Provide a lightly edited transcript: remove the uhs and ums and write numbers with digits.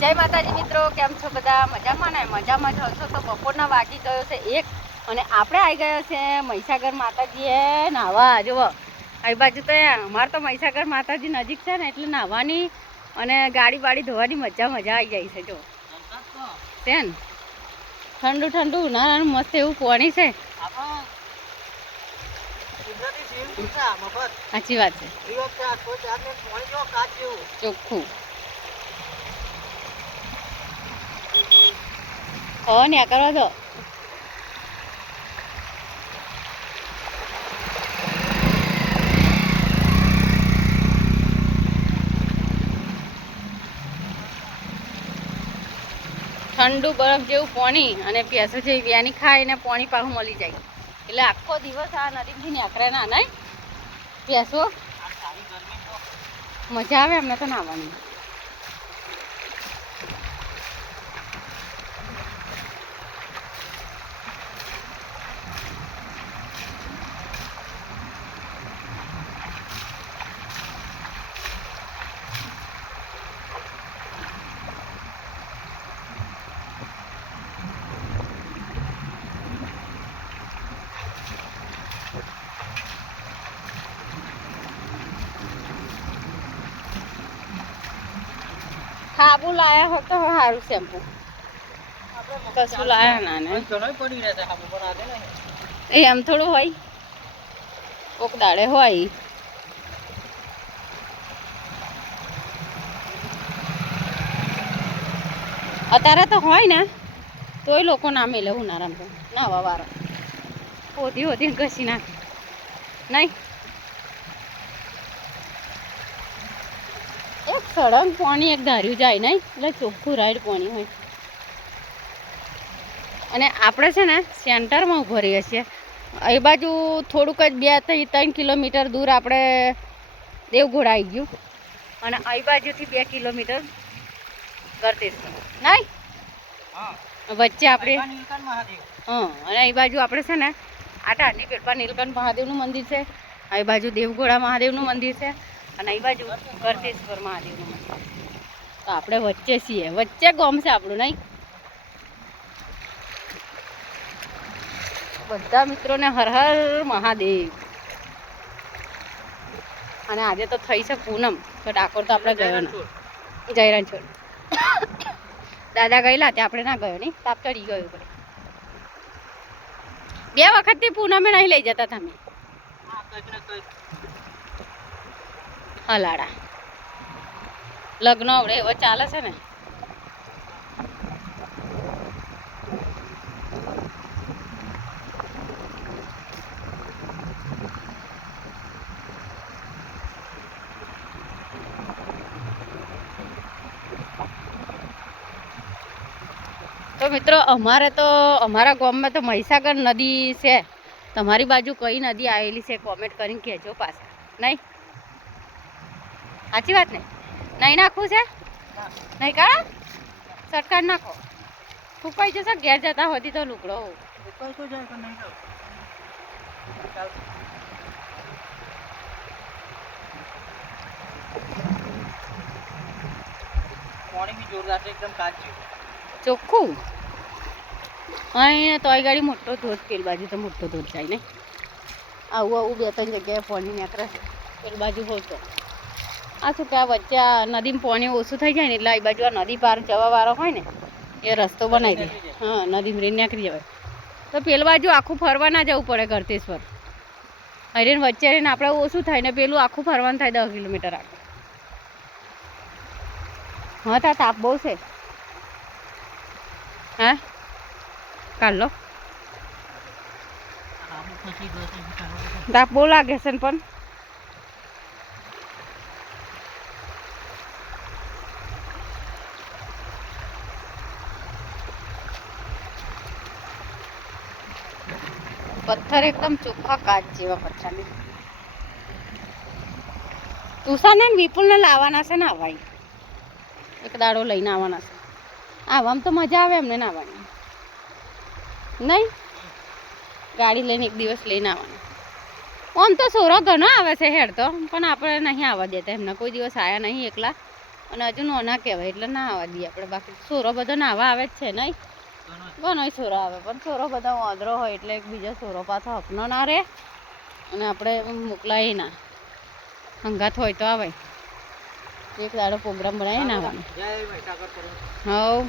જય માતાજી મિત્રો, કેમ છો બધા? મજામાં ને? મજામાં જ હશો તો બપોરના વાગી ગયો છે 1 અને આપણે આવી ગયા છે મહીસાગર માતાજીએ નાહવા. જુઓ અહીં બાજુ તો અમારે તો મહીસાગર માતાજી નજીક છે ને એટલે નાહવાની અને ગાડી બાડી ધોવાની મજા આવી જાય છે. જો છે ને ઠંડુ ઠંડુ ઉનાળાનું મસ્ત એવું પાણી છે. સાચી વાત છે, ચોખ્ખું. ને કરવા દો. ઠંડુ બરફ જેવું પાણી અને પ્યાસો જેવી વ્યાની ખાઈને પાણી પાછું મળી જાય એટલે આખો દિવસ આ નદીથી નેકરે ના નહીં પ્યાસો મજા આવે અમને તો નાહવાની. સાબુ લાયા હોત તો સારું શેમ્પુ કશું લાયા ના ને એ આમ થોડું હોય કોક દાડે હોય. અત્યારે તો હોય ને તોય લોકો ના મેલે ઉનાળામાં તો નાવા વાળા હોતી ઘસી નાખે નહીં. એક સળંગ પાણી એક ધાર્યું જાય નહીં એટલે ચોખ્ખું રાઈડ પાણી હોય. અને આપણે છે ને સેન્ટરમાં ઊભો રહીએ છીએ. એ બાજુ થોડુંક જ 2-3 કિલોમીટર દૂર આપણે દેવગોળ આવી ગયું અને અહીં બાજુથી 2 કિલોમીટર ગરતેશ્વર નહીં વચ્ચે આપણે અને અહીં બાજુ આપણે છે ને આ ટાઢની પેટમાં નીલકંઠ મહાદેવનું મંદિર છે, અહીં બાજુ દેવગોળા મહાદેવનું મંદિર છે અને અહીં બાજુ ગરતેશ્વર મહાદેવનું મંદિર. તો આપણે વચ્ચે છીએ, વચ્ચે ગામ છે આપણું નહીં. બધા મિત્રોને હર હર મહાદેવ. અને આજે તો થઈ છે પૂનમ તો ડાકોર તો આપણે ગયો ને જયરાન છોડ દાદા ગયેલા ત્યાં આપણે ના ગયો નહીં, તાપ ચડી ગયો. 2 વખતથી પૂનમે નહીં લઈ જતા તમે હલાડા લગ્ન આવડે એવો ચાલે છે ને. તો મિત્રો અમારે તો અમારા ગામમાં તો મહીસાગર નદી છે. તમારી બાજુ કઈ નદી આવેલી છે કોમેન્ટ કરીને કહેજો પાછા નહીં. સાચી વાત ને? નહીં નાખવું છે નહીં કાઢા સરકાર નાખો ફૂકાઈ જશે. ઘેર જતા હોતી તો લુકડો ચોખ્ખું. અહીં તોય ગાડી મોટો ધોધ પેલી બાજુ તો મોટો ધોધ જાય નહીં. આવું 2-3 જગ્યાએ પાણી નીકળે પેલી બાજુ હોતો. આ શું કે આ વચ્ચે આ નદીમાં પાણી ઓછું થઈ જાય ને એટલે આ બાજુ આ નદી પાર જવાવાળો હોય ને એ રસ્તો બનાવી દે. હા, નદીમાં રેન નીકળી જવાય તો પેલી બાજુ આખું ફરવા ના જવું પડે ગરતેશ્વર. હરીને વચ્ચે રહીને આપણે ઓછું થાય ને પેલું આખું ફરવાનું થાય 10 કિલોમીટર આગળ. હા ત્યાં તાપ બહુ છે. હા કાઢ લો. તાપ બહુ લાગે છે ને પણ પથ્થર એકદમ ચોખ્ખા કાચ જેવા પથ્થર. તુષાર ને વિપુલને લાવવાના છે ને ભાઈ એક દાડો લઈને આવવાના છે. આવામાં તો મજા આવે એમને નાવાની નહીં. ગાડી લઈને એક દિવસ લઈને આવવાનું. આમ તો સોરો ઘણો આવે છે હેડ તો પણ આપણે નહીં આવવા દેતા એમને. કોઈ દિવસ આવ્યા નહીં એકલા અને હજુ નાના કહેવાય એટલે ના આવવા દઈએ આપણે. બાકી સોરો બધો નાવા આવે જ છે નહીં, ઘણો સોરો આવે, પણ સોરો બધા વાંદરો હોય એટલે એક બીજો સોરો પાછો હપનો ના રહે અને આપણે મોકલાય ના. હંગાત હોય તો આવે, એક દાડો પ્રોગ્રામ બનાવી ના આવે. હવ